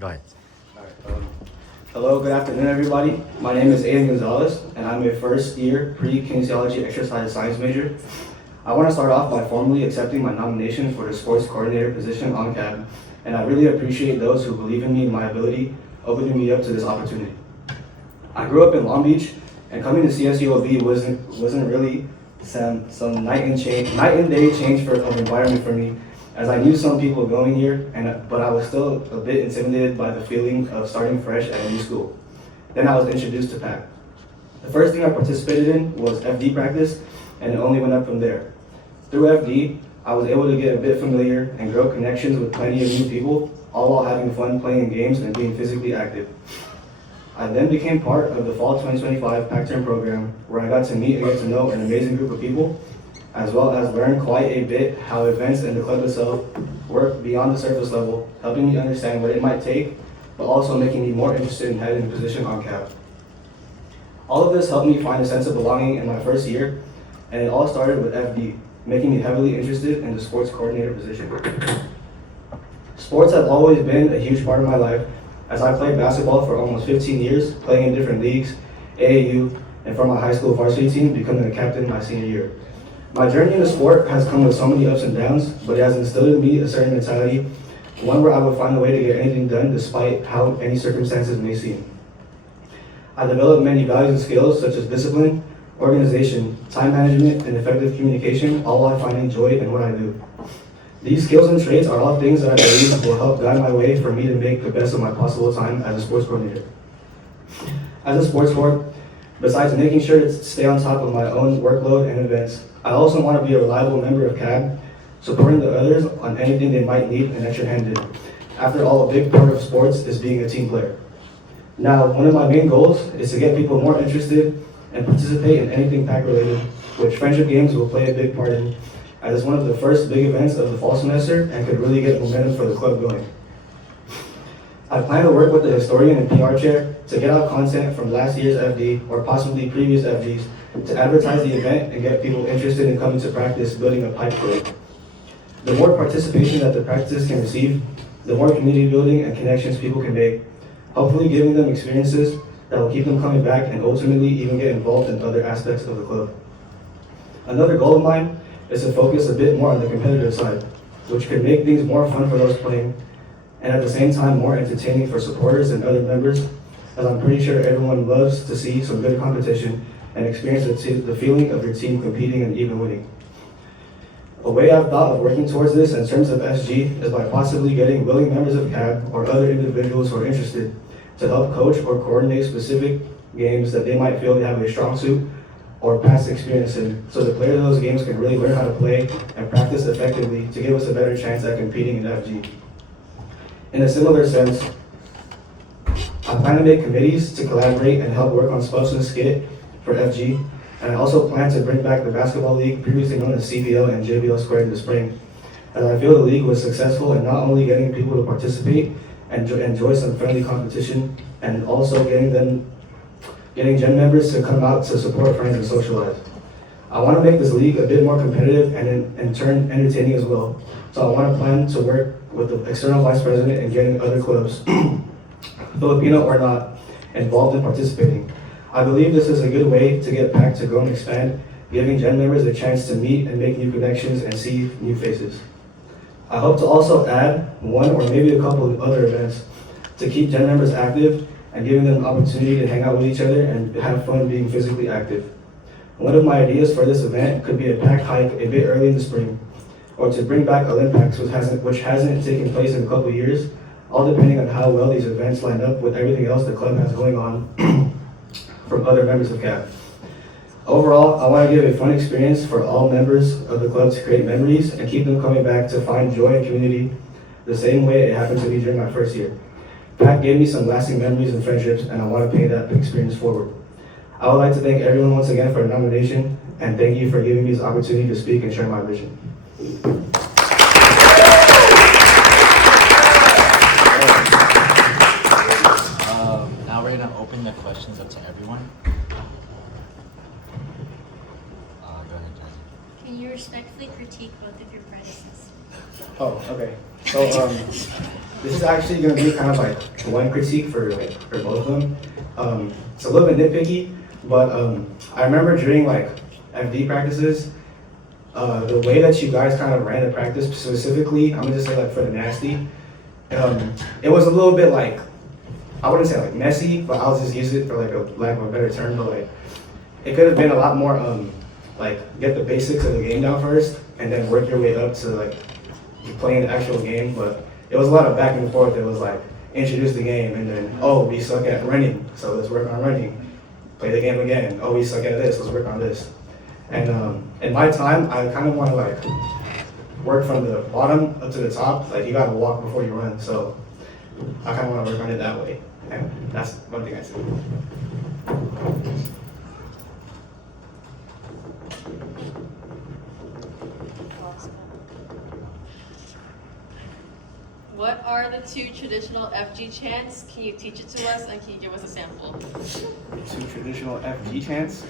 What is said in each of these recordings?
Go ahead. Alright, hello, good afternoon, everybody. My name is Aedan Gonzales, and I'm a first-year pre-kinesiology exercise science major. I want to start off by formally accepting my nomination for the sports coordinator position on CAB, and I really appreciate those who believe in me and my ability, opening me up to this opportunity. I grew up in Long Beach, and coming to CSULB wasn't really some night and day change of environment for me, as I knew some people going here, but I was still a bit intimidated by the feeling of starting fresh at a new school. Then I was introduced to PAC. The first thing I participated in was FD practice, and it only went up from there. Through FD, I was able to get a bit familiar and grow connections with plenty of new people, all while having fun playing games and being physically active. I then became part of the Fall 2025 PAC Term program, where I got to meet and get to know an amazing group of people, as well as learn quite a bit how events and the club itself work beyond the surface level, helping me understand what it might take, but also making me more interested in having a position on CAB. All of this helped me find a sense of belonging in my first year, and it all started with FD, making me heavily interested in the sports coordinator position. Sports have always been a huge part of my life, as I played basketball for almost 15 years, playing in different leagues, AAU, and for my high school varsity team, becoming a captain my senior year. My journey in the sport has come with so many ups and downs, but it has instilled in me a certain mentality, one where I will find a way to get anything done despite how any circumstances may seem. I developed many values and skills such as discipline, organization, time management, and effective communication, all while finding joy in what I do. These skills and traits are all things that I believe will help guide my way for me to make the best of my possible time as a sports coordinator. As a sports coordinator, besides making sure to stay on top of my own workload and events, I also want to be a reliable member of CAB, supporting the others on anything they might need an extra hand in. After all, a big part of sports is being a team player. Now, one of my main goals is to get people more interested and participate in anything PAC related, which friendship games will play a big part in, as it's one of the first big events of the fall semester and could really get momentum for the club going. I plan to work with the historian and PR chair to get out content from last year's FD or possibly previous FDs to advertise the event and get people interested in coming to practice building a pipe for it. The more participation that the practices can receive, the more community building and connections people can make, hopefully giving them experiences that will keep them coming back and ultimately even get involved in other aspects of the club. Another goal of mine is to focus a bit more on the competitive side, which could make things more fun for those playing, and at the same time more entertaining for supporters and other members, as I'm pretty sure everyone loves to see some good competition and experience the feeling of your team competing and even winning. A way I've thought of working towards this in terms of SG is by possibly getting willing members of CAB or other individuals who are interested to help coach or coordinate specific games that they might feel they have a strong suit or past experience in, so the players of those games can really learn how to play and practice effectively to give us a better chance at competing in FG. In a similar sense, I plan to make committees to collaborate and help work on Spubs and Skit for FG, and I also plan to bring back the basketball league, previously known as CBL and JBL Squared, in the spring, as I feel the league was successful in not only getting people to participate and enjoy some friendly competition, and also getting gen members to come out to support friends and socialize. I want to make this league a bit more competitive and in turn entertaining as well. So I want to plan to work with the external vice president and getting other clubs, Filipino or not, involved in participating. I believe this is a good way to get PAC to grow and expand, giving gen members a chance to meet and make new connections and see new faces. I hope to also add one or maybe a couple of other events to keep gen members active and giving them an opportunity to hang out with each other and have fun being physically active. One of my ideas for this event could be a PAC hike a bit early in the spring, or to bring back Olympics, which hasn't taken place in a couple of years, all depending on how well these events line up with everything else the club has going on from other members of CAB. Overall, I want to give a fun experience for all members of the club to create memories and keep them coming back to find joy and community the same way it happened to me during my first year. PAC gave me some lasting memories and friendships, and I want to pay that experience forward. I would like to thank everyone once again for the nomination, and thank you for giving me this opportunity to speak and share my vision. Now we're going to open the questions up to everyone. Go ahead, Jazzy. Can you respectfully critique both of your predecessors? Oh, okay. So, this is actually gonna be kind of like one critique for both of them. It's a little bit nitpicky, but I remember during like FD practices, the way that you guys kind of ran the practice, specifically, I'm gonna just say like for the nasty, it was a little bit like, I wouldn't say like messy, but I'll just use it for like a lack of a better term, but like, it could have been a lot more, like get the basics of the game down first, and then work your way up to like playing the actual game, but it was a lot of back and forth. It was like, introduce the game, and then, oh, we suck at running, so let's work on running. Play the game again, oh, we suck at this, let's work on this. And in my time, I kind of want to like work from the bottom up to the top. Like you gotta walk before you run. So I kind of want to work on it that way. And that's one thing I see. What are the 2 traditional FG chants? Can you teach it to us and can you give us a sample? 2 traditional FG chants.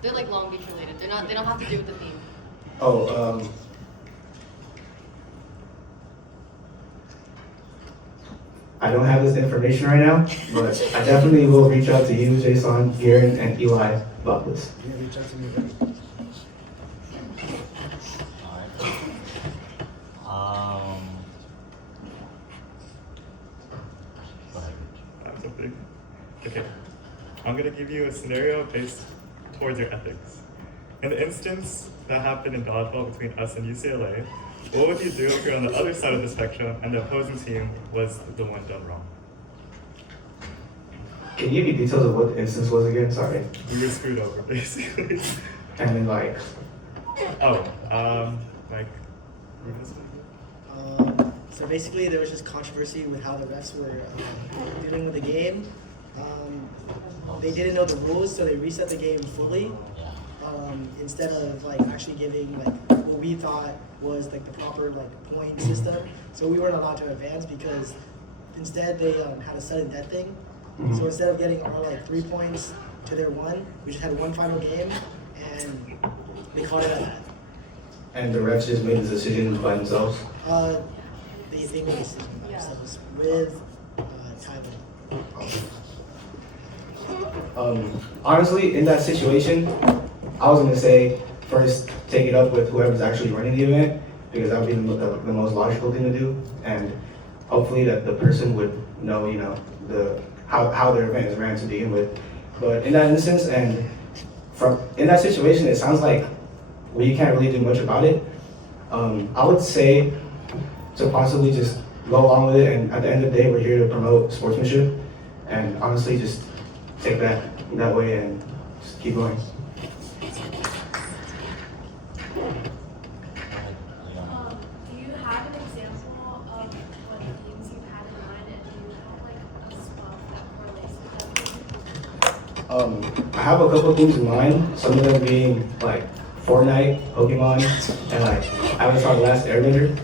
They're like Long Beach related. They don't have to do with the theme. Oh, I don't have this information right now, but I definitely will reach out to you, Jason, Garen, and Eli about this. Yeah, reach out to me. Alright. Go ahead. Something. Okay. I'm gonna give you a scenario based towards your ethics. In the instance that happened in dodgeball between us and UCLA, what would you do if you're on the other side of the spectrum and the opposing team was the one done wrong? Can you give me details of what the instance was again? Sorry. We were screwed over, basically. And then like, Like, So basically, there was just controversy with how the refs were dealing with the game. They didn't know the rules, so they reset the game fully. Instead of like actually giving like what we thought was like the proper like point system. So we weren't allowed to advance because instead they had a sudden death thing. Mhm. So instead of getting our like 3 points to their 1, we just had one final game, and they called it at that. and the refs just made the decisions by themselves. They made a decision by themselves with Tyler. Honestly, in that situation, I was gonna say first take it up with whoever's actually running the event, because that would be the most logical thing to do, and hopefully that the person would know, you know, how their event is ran to begin with. But in that instance, and in that situation, it sounds like we can't really do much about it. I would say to possibly just go along with it, and at the end of the day, we're here to promote sportsmanship, and honestly, just take that way and just keep going. Do you have an example of what themes you've had in mind, and do you have like a spot that correlates with that? I have a couple of things in mind, some of them being like Fortnite, Pokemon, and like Avatar: The Last Airbender.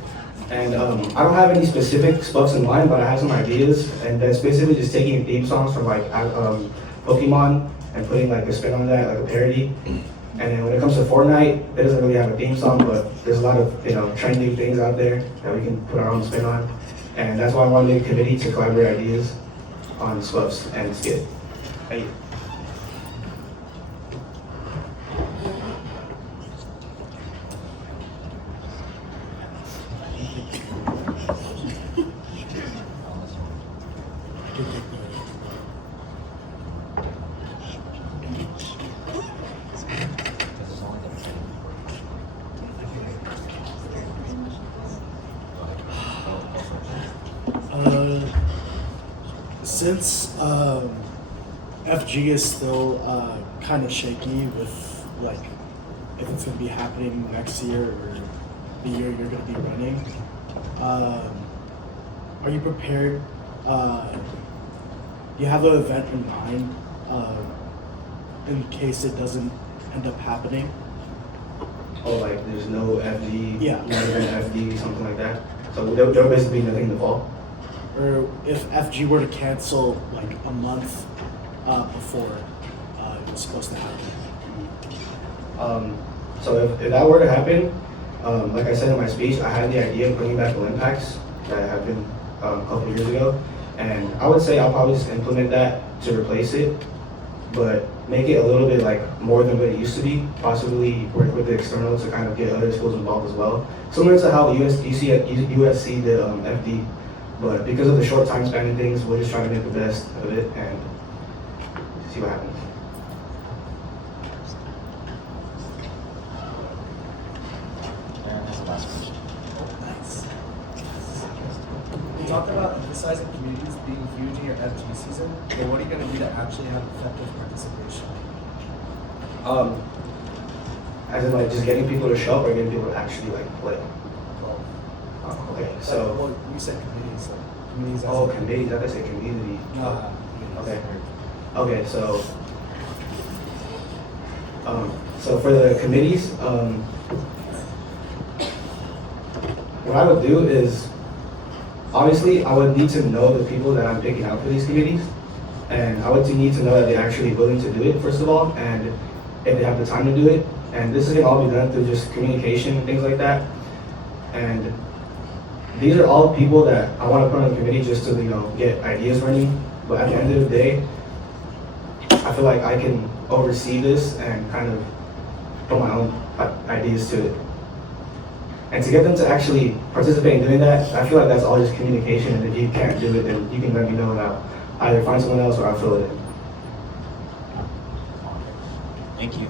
And I don't have any specific stuffs in mind, but I have some ideas, and that's basically just taking theme songs from like Pokemon and putting like a spin on that, like a parody. And then when it comes to Fortnite, it doesn't really have a theme song, but there's a lot of, you know, trending things out there that we can put our own spin on. And that's why I wanted a committee to collaborate ideas on Spuffs and Skit. Hey. Since FG is still kind of shaky with like if it's going to be happening next year or the year you're going to be running, are you prepared? You have an event in mind in case it doesn't end up happening? Oh, like there's no FG, Yeah. not even FD, something like that. So there'll basically be nothing in the fall. Or if FG were to cancel like a month before it was supposed to happen? So if that were to happen, Like I said in my speech, I had the idea of bringing back Olympics that happened a couple years ago, and I would say I'll probably just implement that to replace it, but make it a little bit like more than what it used to be. Possibly work with the external to kind of get other schools involved as well, similar to how USC did FD. But because of the short time span and things, we'll just try to make the best of it and see what happens. Aaron has the last question. You talked about emphasizing communities being huge in your FG season, but what are you going to do to actually have effective participation? As in like just getting people to show up or getting people to actually like play. Well, Okay, so well, you said communities, like communities. oh, committees. I could say community. Okay. Okay, so for the committees, what I would do is obviously I would need to know the people that I'm picking out for these committees, and I would need to know that they're actually willing to do it first of all, and if they have the time to do it. And this can all be done through just communication and things like that. And these are all people that I want to put on the committee just to get ideas running. But at the end of the day, I feel like I can oversee this and kind of put my own ideas to it. And to get them to actually participate in doing that, I feel like that's all just communication. And if you can't do it, then you can let me know and I'll either find someone else or I'll fill it in. Thank you.